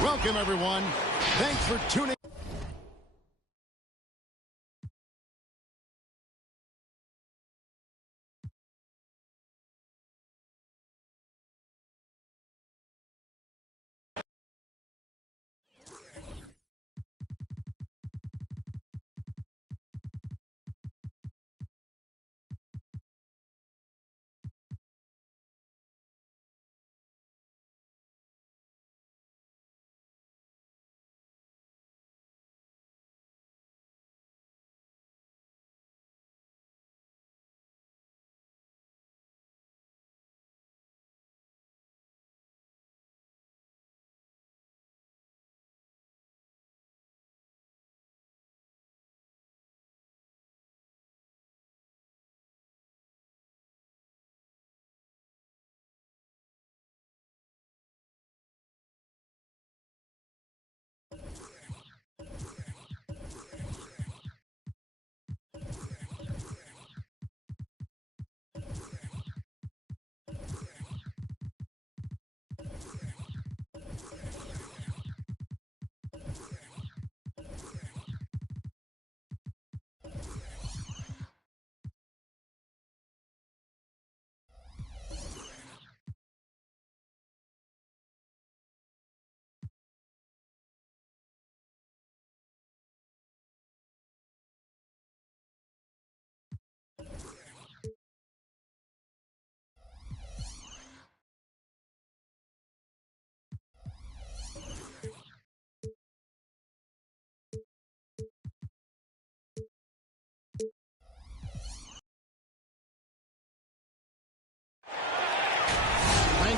Welcome, everyone. Thanks for tuning.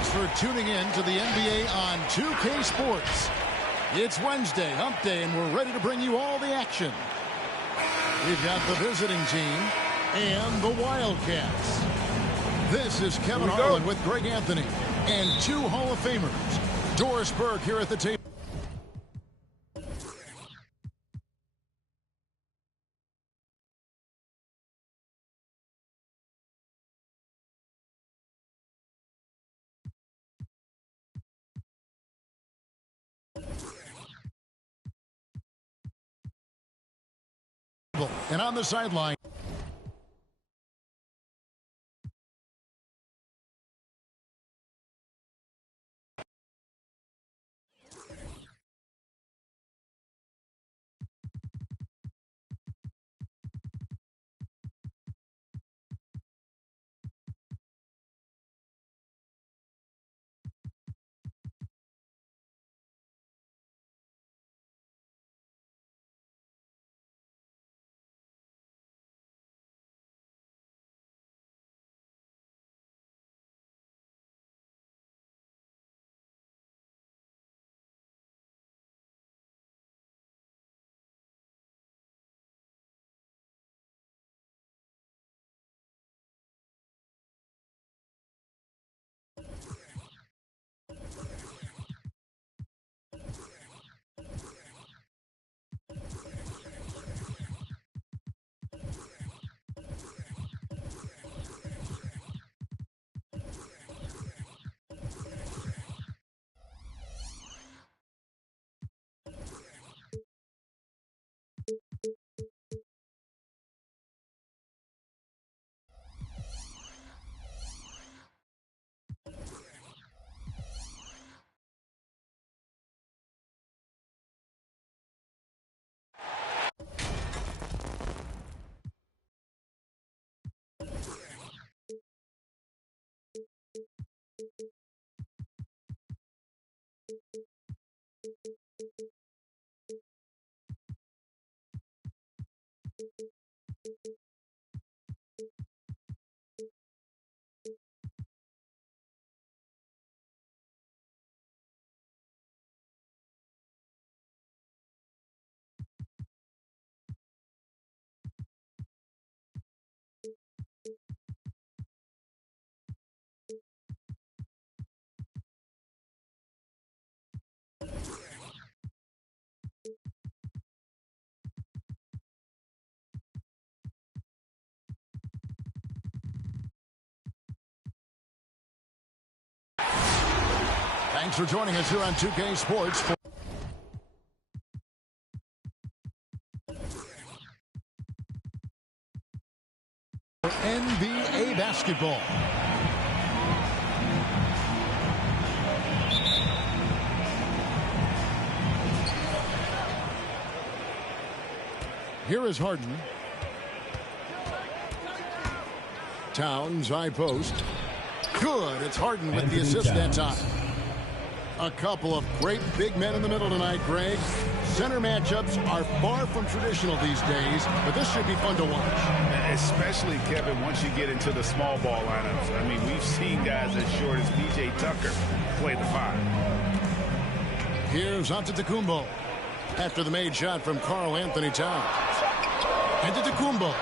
Thanks for tuning in to the NBA on 2K Sports. It's Wednesday, hump day, and we're ready to bring you all the action. We've got the visiting team and the Wildcats. This is Kevin Harlan with Greg Anthony and two Hall of Famers. Doris Burke here at the table. And on the sideline. Thanks for joining us here on 2K Sports. For NBA basketball. Here is Harden. Towns, high post. Good. It's Harden with the assist that time. A couple of great big men in the middle tonight, Greg. Center matchups are far from traditional these days, but this should be fun to watch. Especially, Kevin, once you get into the small ball lineups. I mean, we've seen guys as short as P.J. Tucker play the 5. Here's Antetokounmpo after the made shot from Karl Anthony Towns. Antetokounmpo.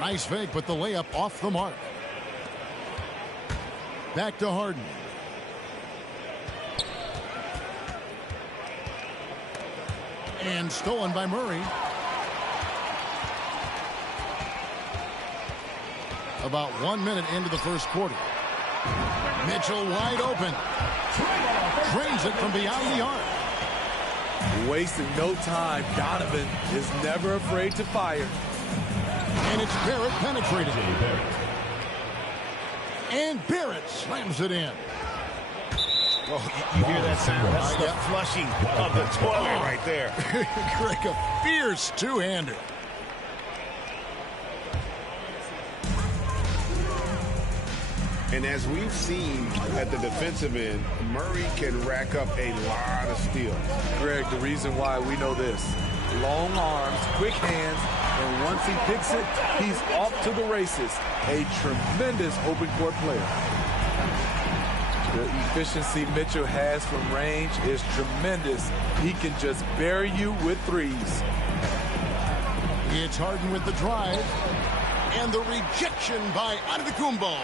Nice fake, but the layup off the mark. Back to Harden. And stolen by Murray. About 1 minute into the first quarter. Mitchell wide open. Drains it from beyond the arc. Wasting no time. Donovan is never afraid to fire. And it's Barrett penetrating. And Barrett slams it in. Oh, you hear that sound? That's the flushing of the toilet right there. Greg, a fierce two-hander. And as we've seen at the defensive end, Murray can rack up a lot of steals. Greg, the reason why we know this. Long arms, quick hands, and once he picks it, he's off to the races. A tremendous open court player. The efficiency Mitchell has from range is tremendous. He can just bury you with threes. It's Harden with the drive. And the rejection by Antetokounmpo.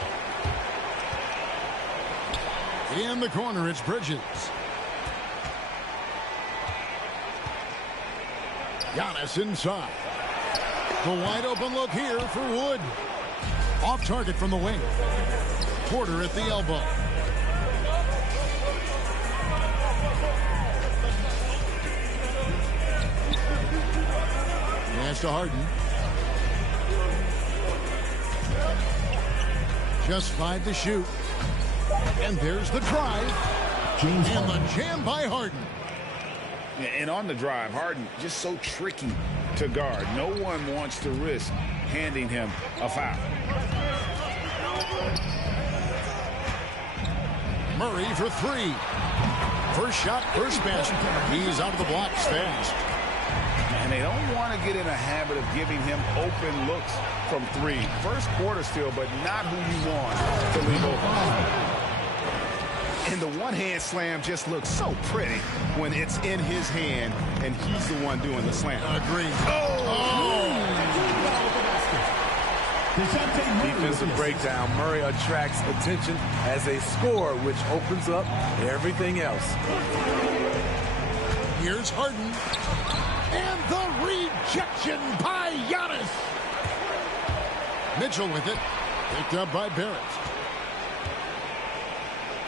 In the corner, it's Bridges. Giannis inside. The wide open look here for Wood. Off target from the wing. Porter at the elbow. Pass to Harden. Just 5 to shoot. And there's the drive. And the jam by Harden. And on the drive, Harden just so tricky to guard. No one wants to risk handing him a foul. Murray for 3. First shot, first basket. He's out of the blocks fast. And they don't want to get in a habit of giving him open looks from 3. First quarter still, but not who you want to leave open. And the one-hand slam just looks so pretty when it's in his hand and he's the one doing the slam. Agreed. Defensive breakdown. Murray attracts attention as a scorer, which opens up everything else. Here's Harden. And the rejection by Giannis. Mitchell with it. Picked up by Barrett.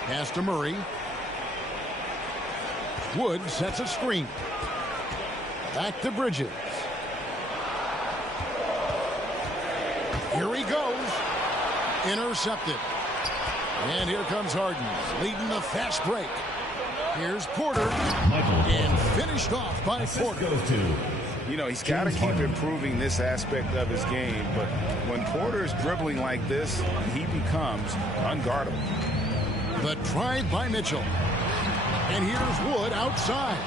Pass to Murray. Wood sets a screen. Back to Bridges. Here he goes. Intercepted. And here comes Harden, leading the fast break. Here's Porter. And finished off by Porter. You know, he's got to keep improving this aspect of his game, but when Porter's dribbling like this, he becomes unguardable. The drive by Mitchell. And here's Wood outside.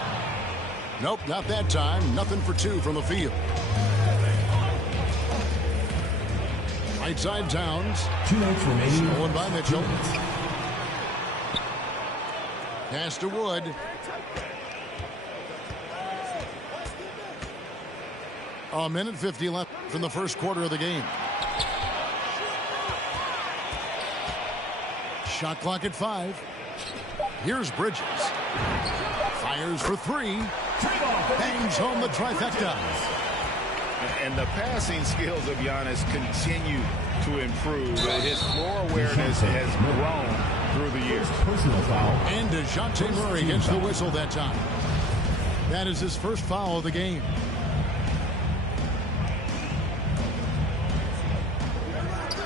Nope, not that time. Nothing for 2 from the field. Right side Towns. 2 minutes remaining. Stolen by Mitchell. Pass to Wood. A minute 50 left from the first quarter of the game. Shot clock at 5. Here's Bridges. Fires for 3. Bangs home the trifecta. And the passing skills of Giannis continue to improve. His floor awareness has grown through the years. Personal foul. And DeJounte Murray gets the whistle that time. That is his first foul of the game.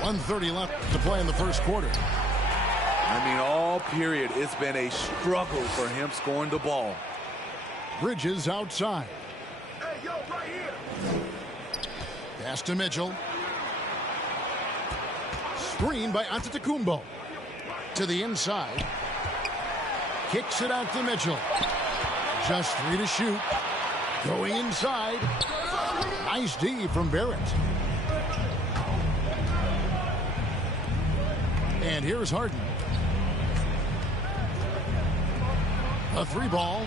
.130 left to play in the first quarter. I mean, all period, it's been a struggle for him scoring the ball. Bridges outside. Hey, yo, right here. Pass to Mitchell. Screen by Antetokounmpo. To the inside. Kicks it out to Mitchell. Just 3 to shoot. Going inside. Nice D from Barrett. And here's Harden. A 3-ball.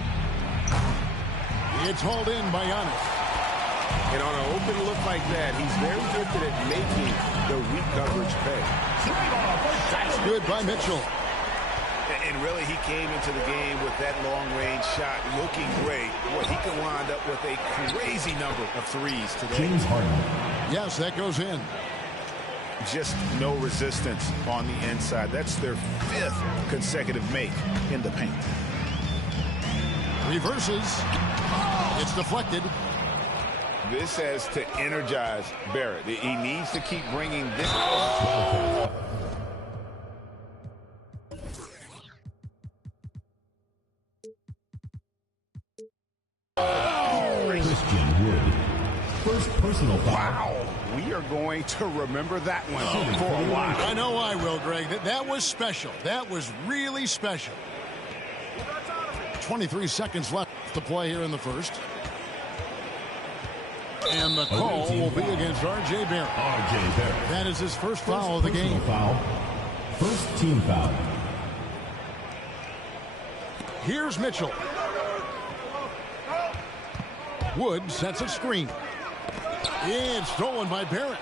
It's hauled in by Giannis. And on an open look like that, he's very gifted at making the weak coverage pay. That's good by Mitchell. And really, he came into the game with that long-range shot looking great. Boy, he could wind up with a crazy number of threes today. James Harden. Yes, that goes in. Just no resistance on the inside. That's their 5th consecutive make in the paint. Reverses. It's deflected. This has to energize Barrett. He needs to keep bringing this. Christian Wood. First personal foul. Wow. We are going to remember that one for a while. I know I will, Greg. That was special. That was really special. 23 seconds left to play here in the first. And the call will be against R.J. Barrett. R.J. Barrett. That is his first foul of the game. Foul. First team foul. Here's Mitchell. Wood sets a screen. It's stolen by Barrett.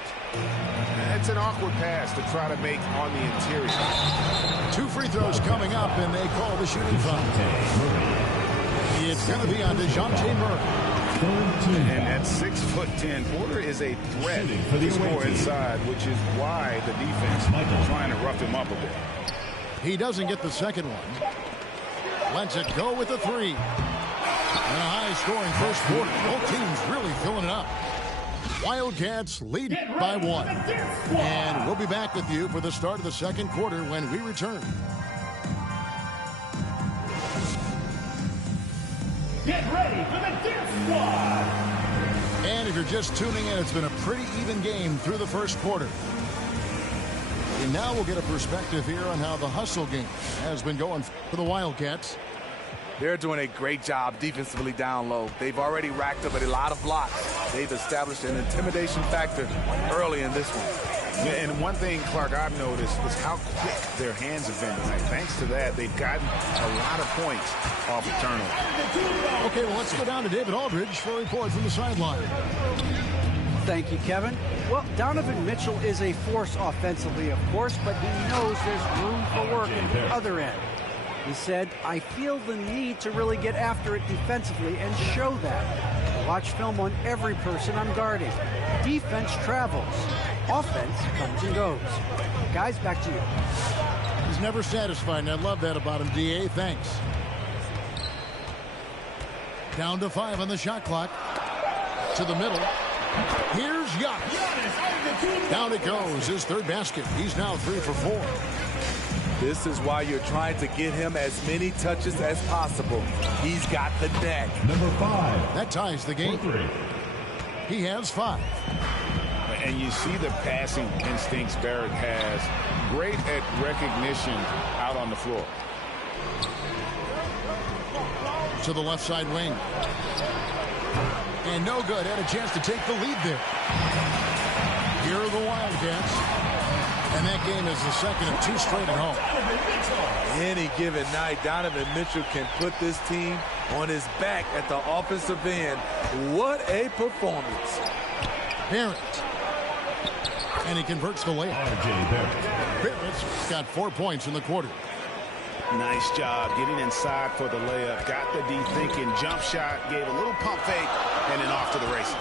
It's an awkward pass to try to make on the interior. 2 free throws coming up, and they call the shooting foul. It's going to be on DeJounte Murray. And at 6'10", Porter is a threat to score inside, which is why the defense is trying to rough him up a bit. He doesn't get the second one. Lets it go with the 3. And a high-scoring first quarter. Both teams really filling it up. Wildcats lead by 1. And we'll be back with you for the start of the second quarter when we return. Get ready for the Dip Squad! And if you're just tuning in, it's been a pretty even game through the first quarter. And now we'll get a perspective here on how the hustle game has been going for the Wildcats. They're doing a great job defensively down low. They've already racked up a lot of blocks. They've established an intimidation factor early in this one. Yeah, and one thing, Clark, I've noticed is how quick their hands have been tonight. Thanks to that, they've gotten a lot of points off of turnover. Okay, well, let's go down to David Aldridge for a report from the sideline. Thank you, Kevin. Well, Donovan Mitchell is a force offensively, of course, but he knows there's room for work at the other end. He said, I feel the need to really get after it defensively and show that. I watch film on every person I'm guarding. Defense travels. Offense comes and goes. Guys, back to you. He's never satisfied, and I love that about him, D.A. Thanks. Down to 5 on the shot clock. To the middle. Here's Giannis. Down it goes. His 3rd basket. He's now 3 for 4. This is why you're trying to get him as many touches as possible. He's got the neck. Number 5. That ties the game. He has 5. And you see the passing instincts Barrett has. Great at recognition out on the floor. To the left side wing. And no good. Had a chance to take the lead there. Here are the Wildcats. And that game is the second of 2 straight at home. Any given night, Donovan Mitchell can put this team on his back at the offensive end. What a performance. Barrett. And he converts the layup. R.J. Barrett. Barrett's got 4 points in the quarter. Nice job getting inside for the layup. Got the D thinking. Jump shot. Gave a little pump fake. And then off to the races.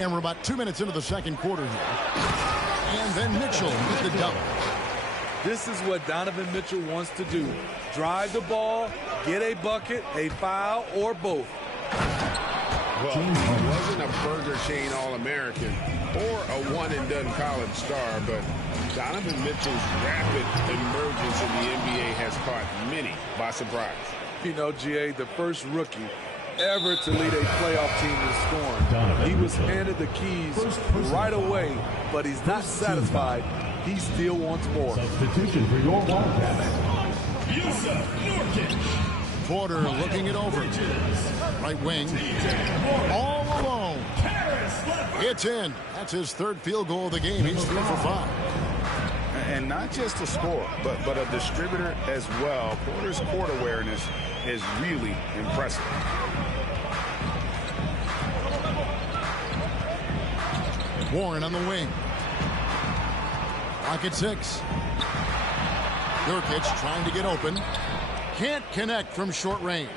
And we're about 2 minutes into the second quarter here. And then Mitchell with the double. This is what Donovan Mitchell wants to do. Drive the ball, get a bucket, a foul, or both. Well, he wasn't a Burger Chain All-American or a one-and-done college star, but Donovan Mitchell's rapid emergence in the NBA has caught many by surprise. You know, GA, the first rookie ever to lead a playoff team in scoring. He was handed the keys right away, but he's not satisfied. He still wants more. Substitution for your Wildcats. Yusuf Nurkic. Porter looking it over. Right wing. All alone. It's in. That's his third field goal of the game. He's 3 for 5. And not just a scorer, but a distributor as well. Porter's court awareness is really impressive. Warren on the wing. Clock at 6. Nurkic trying to get open. Can't connect from short range.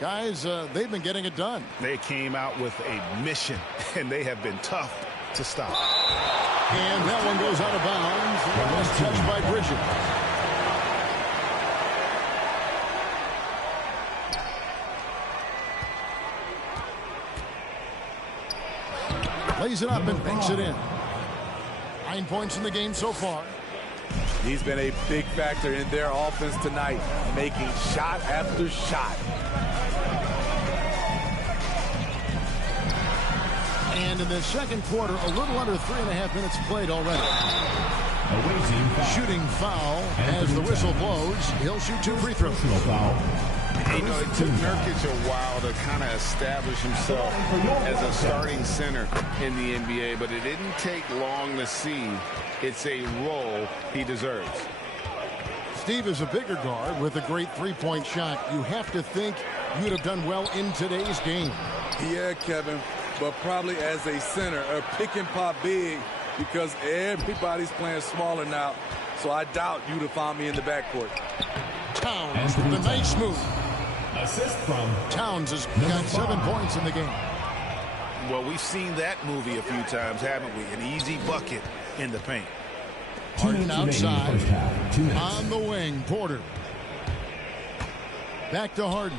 Guys, they've been getting it done. They came out with a mission, and they have been tough to stop. And that one goes out of bounds. And was touched by Bridges. Lays it up and banks it in. 9 points in the game so far. He's been a big factor in their offense tonight, making shot after shot. And in the second quarter, a little under 3.5 minutes played already. Shooting foul as the whistle blows. He'll shoot 2 free throws. You know, it took Nurkic a while to kind of establish himself as a starting center in the NBA, but it didn't take long to see it's a role he deserves. Steve is a bigger guard with a great three-point shot. You have to think you'd have done well in today's game. Yeah, Kevin, but probably as a center, a pick and pop big, because everybody's playing smaller now, so I doubt you'd have found me in the backcourt. Towns with a nice move. Assist from Towns has got 7 points in the game. Well, we've seen that movie a few times, haven't we? An easy bucket in the paint. Harden outside. On the wing, Porter. Back to Harden.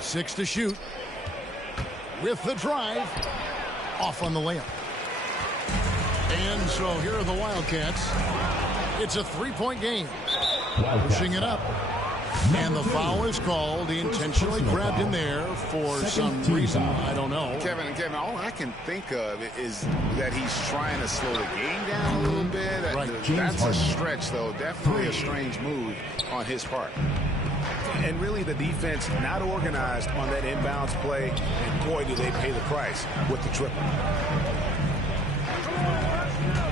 6 to shoot. With the drive. Off on the layup. And so here are the Wildcats. It's a 3-point game. Pushing it up. And the foul is called. He intentionally grabbed in there for some reason. I don't know. Kevin, all I can think of is that he's trying to slow the game down a little bit. Right. That's a stretch, though. Definitely a strange move on his part. And really the defense not organized on that inbounds play. And boy, do they pay the price with the triple.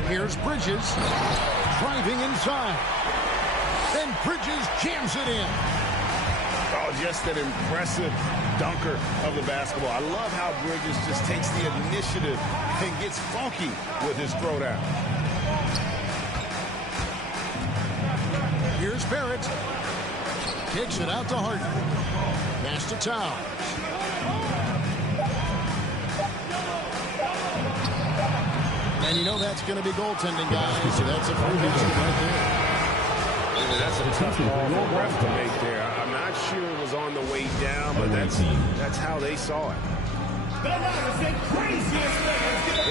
Here's Bridges. Driving inside. Then Bridges jams it in. Oh, just an impressive dunker of the basketball. I love how Bridges just takes the initiative and gets funky with his throwdown. Here's Barrett. Kicks it out to Harden. Pass to Towns. And you know that's going to be goaltending, guys. So that's a free right there. That's a tough ball for the ref to make there. I'm not sure it was on the way down, but that's how they saw it.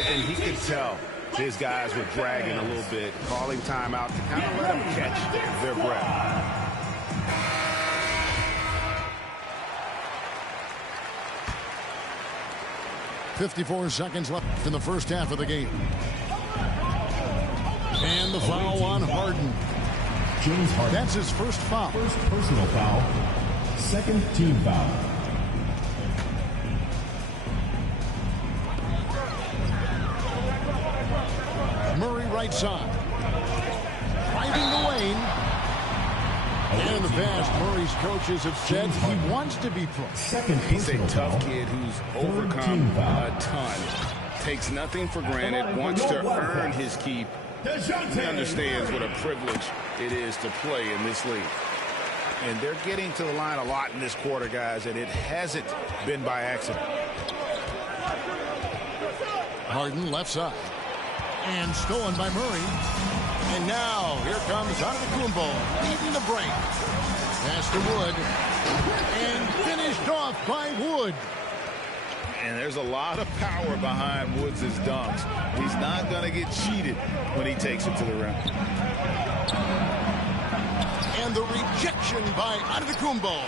And he could tell his guys were dragging a little bit, calling timeout to kind of let them catch their breath. .54 seconds left in the first half of the game. And the foul on Harden. James Harden. That's his first foul. First personal foul. Second team foul. Murray right side. Driving the lane. And in the past, Murray's coaches have said he wants to be pro. Second He's a personal tough foul. kid who's overcome a ton. Takes nothing for granted, wants to earn his keep. He understands what a privilege it is to play in this league. And they're getting to the line a lot in this quarter, guys, and it hasn't been by accident. Harden left side. And stolen by Murray. And now here comes Antetokounmpo leading the break. Pass to Wood. And finished off by Wood. And there's a lot of power behind Woods' dunks. He's not going to get cheated when he takes it to the rim. And the rejection by Antetokounmpo.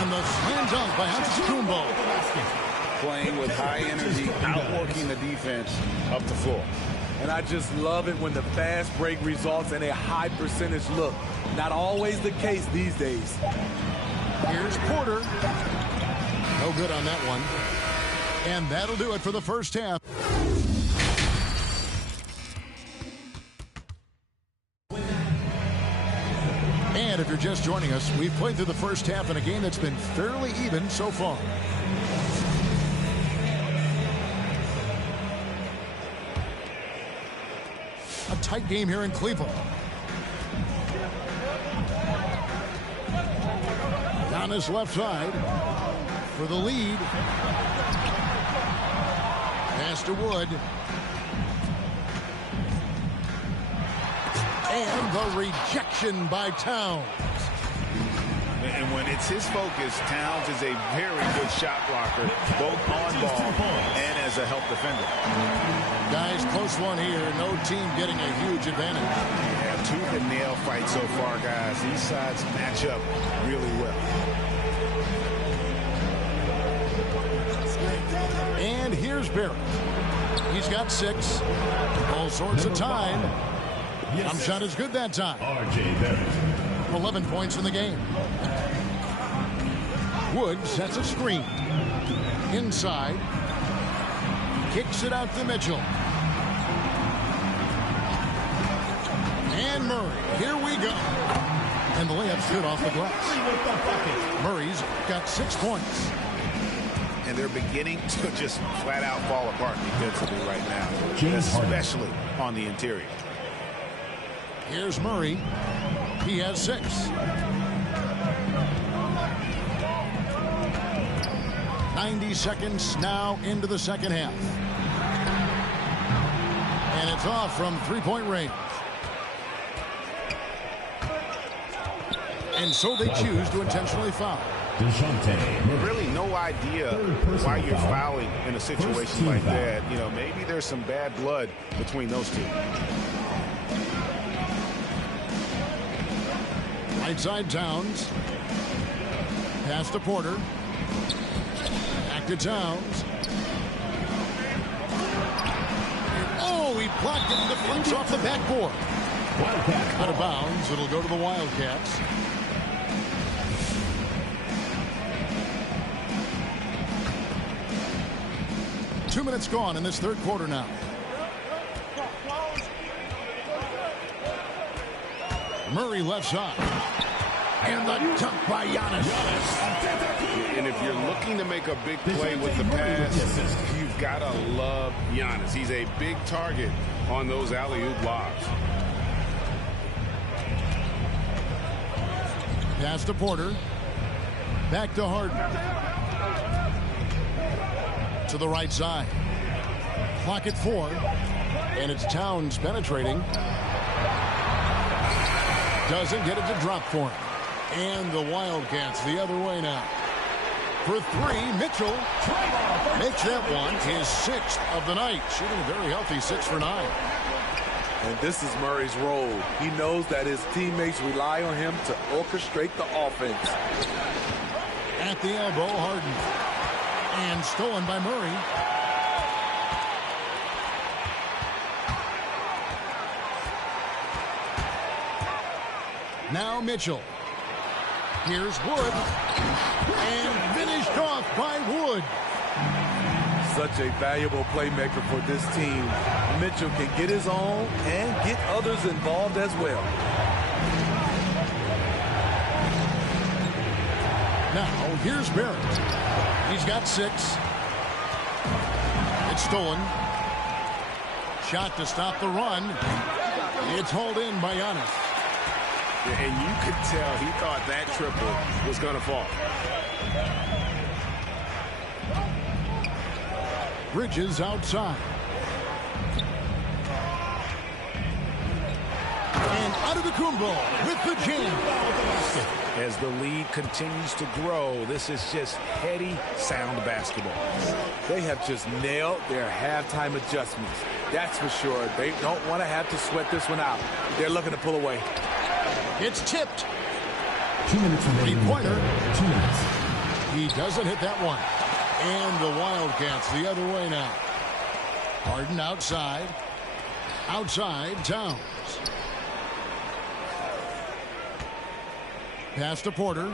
And the slam dunk by Antetokounmpo. Playing with high energy, outworking the defense up the floor. And I just love it when the fast break results in a high percentage look. Not always the case these days. Here's Porter. No good on that one. And that'll do it for the first half. And if you're just joining us, we've played through the first half in a game that's been fairly even so far. A tight game here in Cleveland. On his left side for the lead. Pass to Wood. And the rejection by Towns. And when it's his focus, Towns is a very good shot blocker, both on ball and as a help defender. Guys, close one here. No team getting a huge advantage. Yeah, tooth-and-nail fight so far, guys. These sides match up really well. And here's Barrett. He's got 6. All sorts of time. Jump shot is good that time. R.J. Barrett. 11 points in the game. Wood sets a screen. Inside. Kicks it out to Mitchell. And Murray. Here we go. And the layup's good off the glass. Murray's got 6 points. And they're beginning to just flat out fall apart defensively right now, especially on the interior. Here's Murray. He has 6. "90 seconds now into the second half. And it's off from three-point range. And so they choose to intentionally foul. Really no idea why you're fouling in a situation like that. You know, maybe there's some bad blood between those two. Right side Towns. Pass to Porter. Back to Towns. Oh, he blocked it and deflects off the backboard. Out of bounds. It'll go to the Wildcats. Two minutes gone in this third quarter now. Murray left side. And the dunk by Giannis. And if you're looking to make a big play with the pass, you've got to love Giannis. He's a big target on those alley-oop lobs. Pass to Porter. Back to Harden. To the right side. Clock at 4. And it's Towns penetrating. Doesn't get it to drop for him. And the Wildcats the other way now. For 3, Mitchell makes that one his 6th of the night. Shooting a very healthy 6 for 9. And this is Murray's role. He knows that his teammates rely on him to orchestrate the offense. At the elbow, Harden. And stolen by Murray. Now Mitchell. Here's Wood. And finished off by Wood. Such a valuable playmaker for this team. Mitchell can get his own and get others involved as well. Now, here's Barrett. He's got 6. It's stolen. Shot to stop the run. It's hauled in by Giannis. And you could tell he thought that triple was going to fall. Bridges outside. And Antetokounmpo with the jam. As the lead continues to grow, this is just heady, sound basketball. They have just nailed their halftime adjustments. That's for sure. They don't want to have to sweat this one out. They're looking to pull away. It's tipped. 2 minutes remaining. Three-pointer. 2 minutes. He doesn't hit that one. And the Wildcats the other way now. Harden outside. Outside, Towns. Pass to Porter.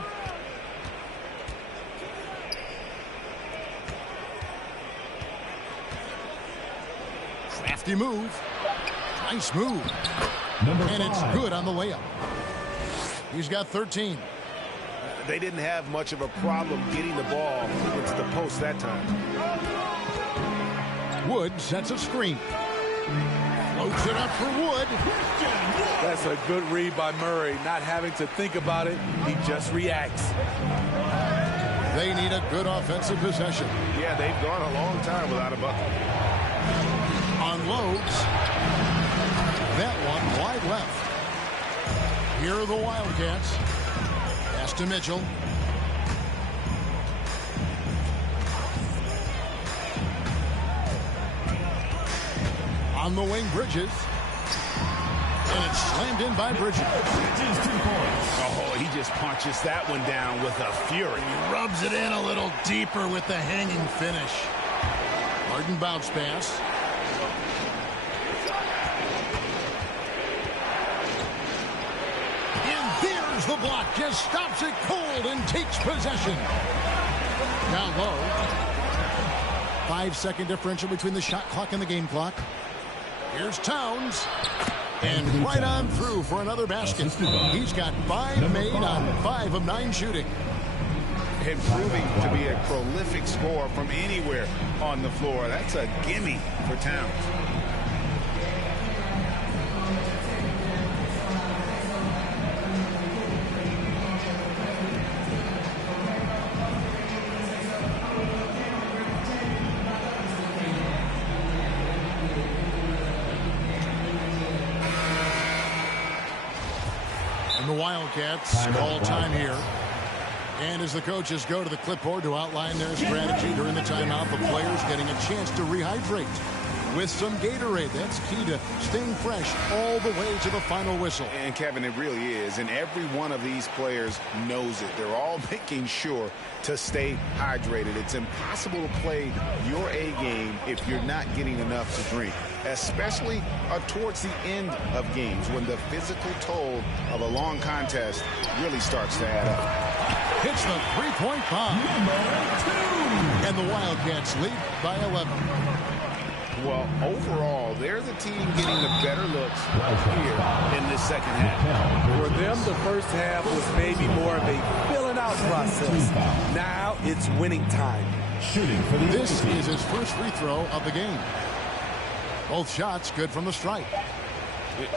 Crafty move. Nice move. And it's good on the layup. He's got 13. They didn't have much of a problem getting the ball into the post that time. Wood sets a screen. Floats it up for Wood. That's a good read by Murray. Not having to think about it, he just reacts. They need a good offensive possession. Yeah, they've gone a long time without a bucket. Unloads. That one wide left. Here are the Wildcats. Pass to Mitchell. On the wing, Bridges. And it's slammed in by Bridges. Oh, he just punches that one down with a fury. He rubs it in a little deeper with the hanging finish. Harden bounce pass. And there's the block. Just stops it cold and takes possession. Down low. 5-second differential between the shot clock and the game clock. Here's Towns. And right on through for another basket. He's got 5 made on 5 of 9 shooting. And proving to be a prolific scorer from anywhere on the floor. That's a gimme for Towns. The Wildcats call time here. And as the coaches go to the clipboard to outline their strategy during the timeout, the players getting a chance to rehydrate with some Gatorade. That's key to staying fresh all the way to the final whistle. And Kevin, it really is. And every one of these players knows it. They're all making sure to stay hydrated. It's impossible to play your A game if you're not getting enough to drink, especially towards the end of games when the physical toll of a long contest really starts to add up. Hits the three-point bomb. And the Wildcats lead by 11. Well, overall, they're the team getting the better looks here in this second half. For them, the first half was maybe more of a filling out process. Now it's winning time. This is his first free throw of the game. Both shots good from the stripe.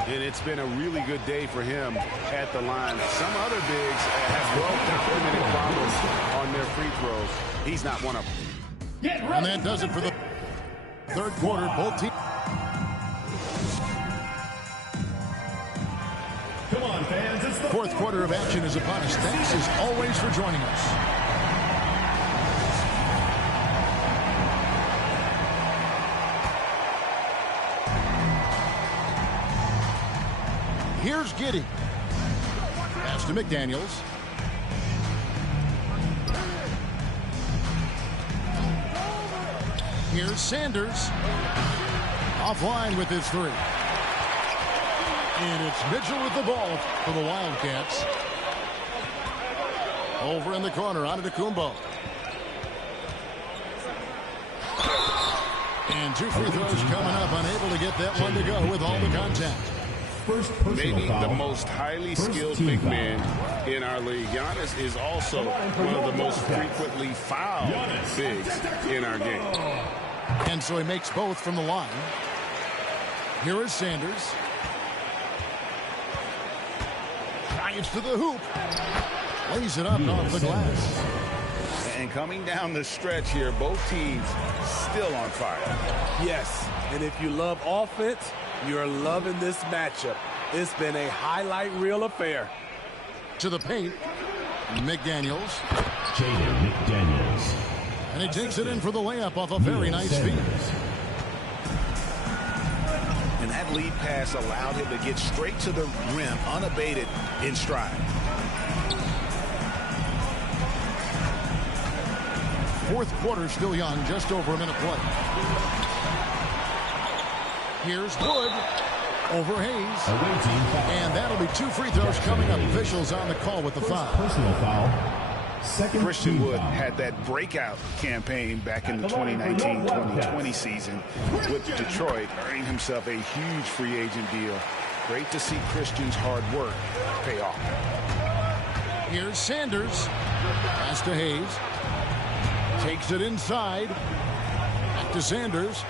And it's been a really good day for him at the line. Some other bigs have well-documented problems on their free throws. He's not one of them. And that does it for the third quarter. Both teams. Come on, fans. It's the Fourth quarter of action is upon us. Thanks as always for joining us. Here's Giddey. Pass to McDaniels. Here's Sanders. Offline with his three. And it's Mitchell with the ball for the Wildcats. Over in the corner, Antetokounmpo. And 2 free throws coming up, unable to get that one to go with all the contact. Maybe the most highly skilled big man in our league. Giannis is also one of the most frequently fouled bigs in our game. And so he makes both from the line. Here is Sanders. Drives to the hoop. Lays it up off the glass. And coming down the stretch here, both teams still on fire. Yes, and if you love offense, you're loving this matchup. It's been a highlight reel affair. To the paint, McDaniels. Jaden McDaniels. And he takes it in for the layup off a very nice feed. And that lead pass allowed him to get straight to the rim, unabated in stride. Fourth quarter still young, just over a minute play. Here's Wood over Hayes. And that'll be 2 free throws coming up. Officials on the call with the foul. Personal foul. Second Christian team Wood foul. had that breakout campaign back in the 2019-2020 season with Detroit, earning himself a huge free agent deal. Great to see Christian's hard work pay off. Here's Sanders. Pass to Hayes. Takes it inside. Back to Sanders.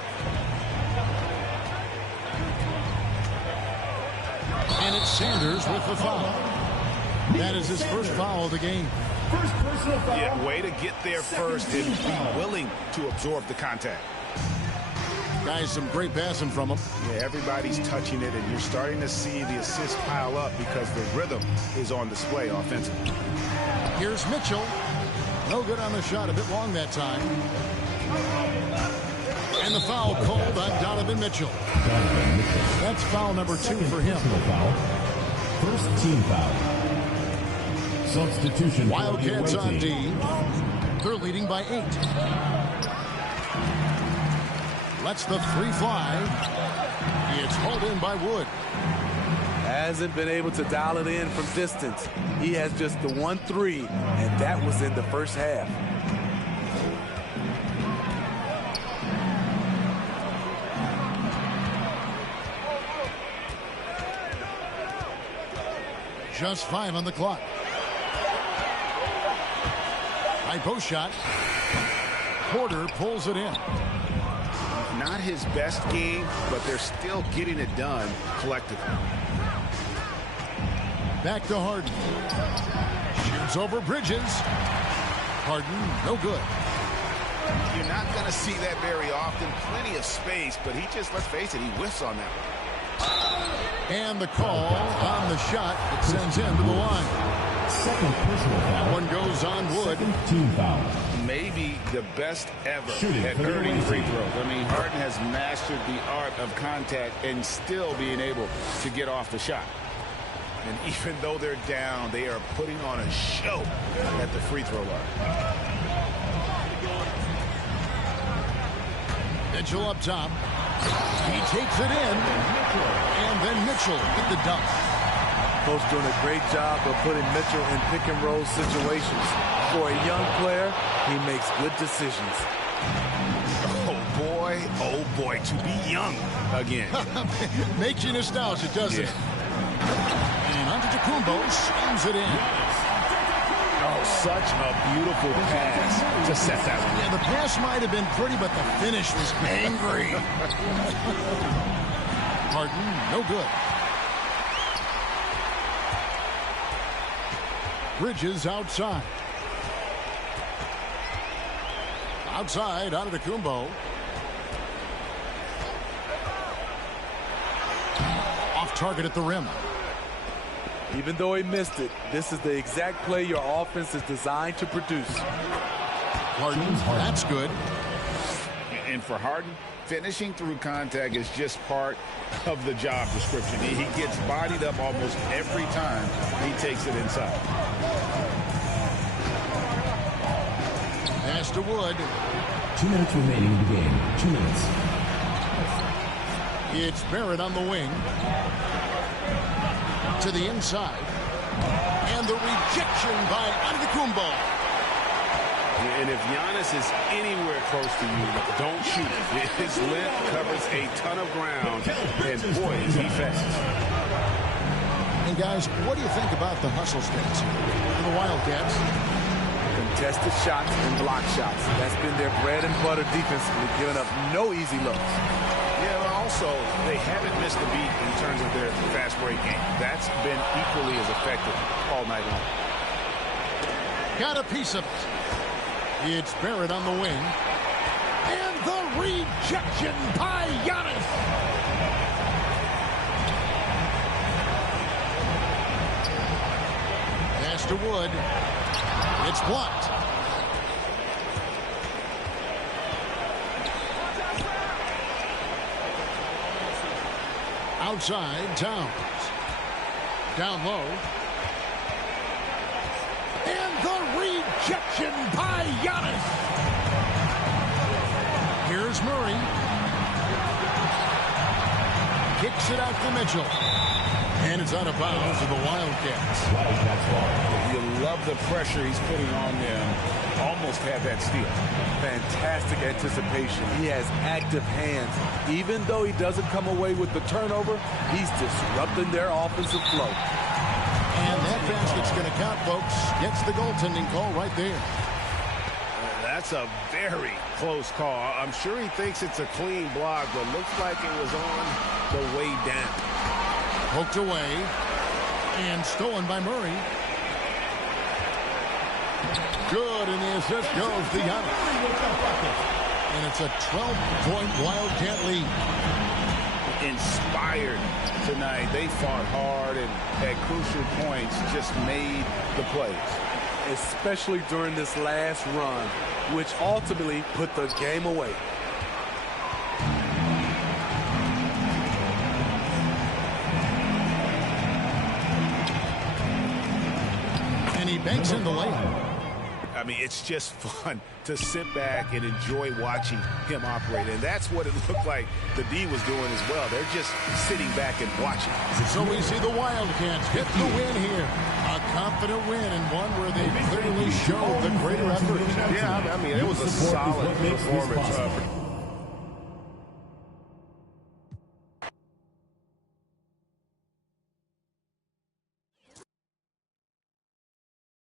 And it's Sanders with the foul. That is his first foul of the game. First personal foul. Yeah, way to get there first and be willing to absorb the contact. Guys, some great passing from him. Yeah, everybody's touching it, and you're starting to see the assists pile up because the rhythm is on display offensively. Here's Mitchell. No good on the shot, a bit long that time. And the foul called on Donovan Mitchell. That's foul number 2 for him. Personal foul. First team foul. Substitution. Wildcats on D. They're leading by 8. Lets the 3 fly. It's hauled in by Wood. Hasn't been able to dial it in from distance. He has just the 1-3, and that was in the first half. Just 5 on the clock. High post shot. Porter pulls it in. Not his best game, but they're still getting it done collectively. Back to Harden. Shoots over Bridges. Harden, no good. You're not going to see that very often. Plenty of space, but he just, let's face it, he whiffs on that one. And the call on the shot. It sends him to the line. Second personal foul. One goes on Wood. Second team foul. Maybe the best ever Shooting at for the earning win. free throws. I mean, Harden has mastered the art of contact and still being able to get off the shot. And even though they're down, they are putting on a show at the free throw line. Mitchell up top. He takes it in. And then Mitchell with the dunk. Coach doing a great job of putting Mitchell in pick and roll situations. For a young player, he makes good decisions. Oh boy, to be young again. Makes you nostalgic, doesn't it? And Antetokounmpo slams it in. Oh, such a beautiful pass to set that one. Yeah, the pass might have been pretty, but the finish was angry. Harden, no good. Bridges outside. Outside, Antetokounmpo. Off target at the rim. Even though he missed it, this is the exact play your offense is designed to produce. Harden, that's good. And for Harden, finishing through contact is just part of the job description. He gets bodied up almost every time he takes it inside. Pass to Wood. 2 minutes remaining in the game. 2 minutes. It's Barrett on the wing. To the inside. And the rejection by Antetokounmpo. And if Giannis is anywhere close to you, don't shoot it. His length covers a ton of ground, and boy, is he fast. And guys, what do you think about the hustle stance for the Wildcats? Contested shots and block shots. That's been their bread and butter defensively, giving up no easy looks. Yeah, well, also, they haven't missed a beat in terms of their fast break game. That's been equally as effective all night long. Got a piece of it. It's Barrett on the wing. And the rejection by Giannis. Pass to Wood. It's blocked. Outside, Towns. Down low. And the rejection by Giannis. Here's Murray. Kicks it out to Mitchell. And it's out of bounds to the Wildcats. You love the pressure he's putting on them. Almost had that steal. Fantastic anticipation. He has active hands. Even though he doesn't come away with the turnover, he's disrupting their offensive flow. And that basket's going to count, folks. Gets the goaltending call right there. That's a very close call. I'm sure he thinks it's a clean block, but looks like it was on the way down. Poked away. And stolen by Murray. Good, and the assist goes to Giannis. And it's a 12-point Wildcat lead. Inspired tonight. They fought hard and at crucial points just made the plays. Especially during this last run, which ultimately put the game away. And he banks in the layup. I mean, it's just fun to sit back and enjoy watching him operate. And that's what it looked like the D was doing as well. They're just sitting back and watching. So we see the Wildcats get the win here. A confident win and one where they clearly showed the greater effort. Yeah, I mean, it was a solid performance.